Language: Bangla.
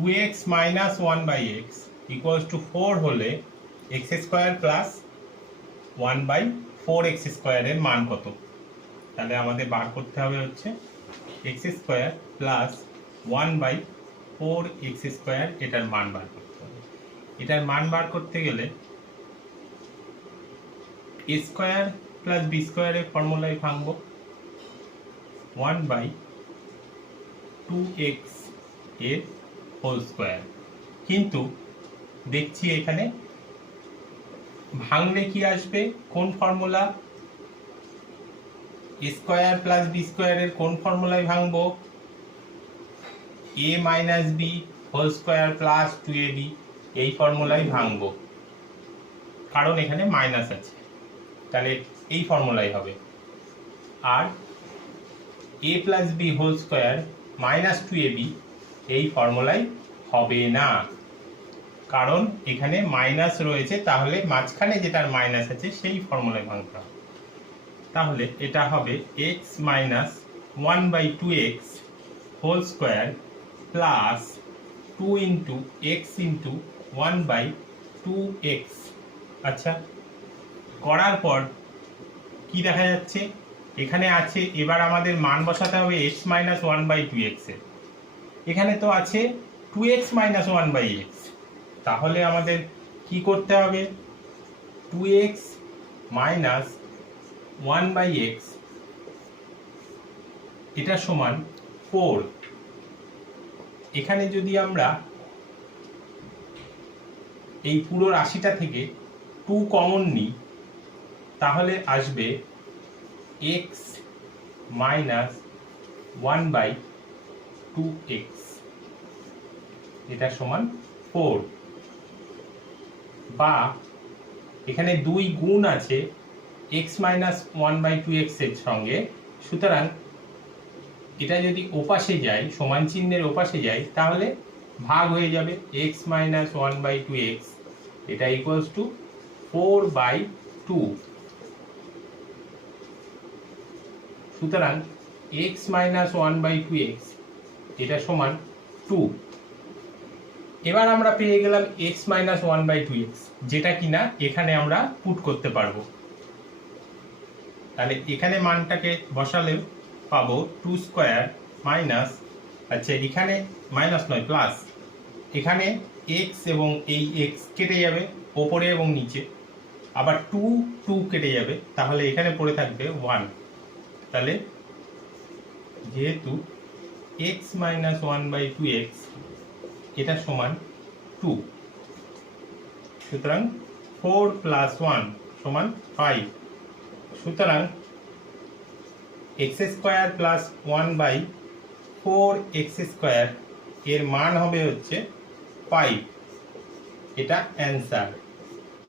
2x minus 1 by x equals to 4 হলে x square plus 1 by 4x square এর মান কত? তাহলে আমাদের বার করতে হবে হচ্ছে x square plus 1 by 4x square, এটার মান বার করতে হবে। এটার মান বার করতে গেলে a স্কয়ার প্লাস b স্কয়ারের ফর্মুলায় ভাঙবো 1 by 2x এর হোল স্কয়ার। কিন্তু দেখছি এখানে ভাঙলে কি আসবে, কোন formula? a square plus b স্কয়ারের কোন ফর্মুলায় ভাঙবো? a minus b whole square plus 2ab, এই ফর্মুলায় ভাঙবো, কারণ এখানে মাইনাস আছে, তাহলে এই ফর্মুলাই হবে। আর a plus b whole square minus 2ab এই ফর্মুলায় হবে না, কারণ এখানে মাইনাস রয়েছে, তাহলে মাঝখানে যেটার মাইনাস আছে সেই ফর্মুলায় ভাঙতে হবে। তাহলে এটা হবে x minus 1 by 2x whole square plus 2 into x into 1 by 2x। আচ্ছা, করার পর কি দেখা যাচ্ছে, এখানে আছে, এবার আমাদের মান বসাতে হবে x মাইনাস 1 বাই 2x এর। এখানে তো আছে 2x মাইনাস 1 বাই x, তাহলে আমাদের কি করতে হবে? 2x মাইনাস 1 বাই x এটা সমান 4। এখানে যদি আমরা এই পুরো রাশিটা থেকে 2 কমন নিই, তাহলে আসবে x মাইনাস 1 বাই 2x, এটা সমান 4। বা এখানে 2 গুণ আছে x মাইনাস 1 বাই 2x এর সঙ্গে, সুতরাং এটা যদি ওপাশে যায়, সমান চিহ্নের ওপাশে যায়, তাহলে ভাগ হয়ে যাবে x মাইনাস 1 বাই 2x, এটা ইকুয়ালস টু 4 বাই 2। সুতরাং x মাইনাস 1 বাই 2x এটা সমান 2। এবার আমরা পেয়ে গেলাম x মাইনাস 1 বাই 2x, যেটা কিনা এখানে আমরা পুট করতে পারবো। তাহলে এখানে মানটাকে বসালে পাবো 2 স্কয়ার মাইনাস, আচ্ছা এখানে মাইনাস নয় প্লাস, এখানে x এবং এই x কেটে যাবে ওপরে এবং নিচে, আবার 2 কেটে যাবে, তাহলে এখানে পড়ে থাকবে 1। তাহলে যেহেতু x মাইনাস 1 বাই 2x এটা সমান 2, সুতরাং 4 প্লাস 1 সমান 5। সুতরাং x square plus 1 by 4x square এর মান হবে হচ্ছে 5, এটা অ্যান্সার।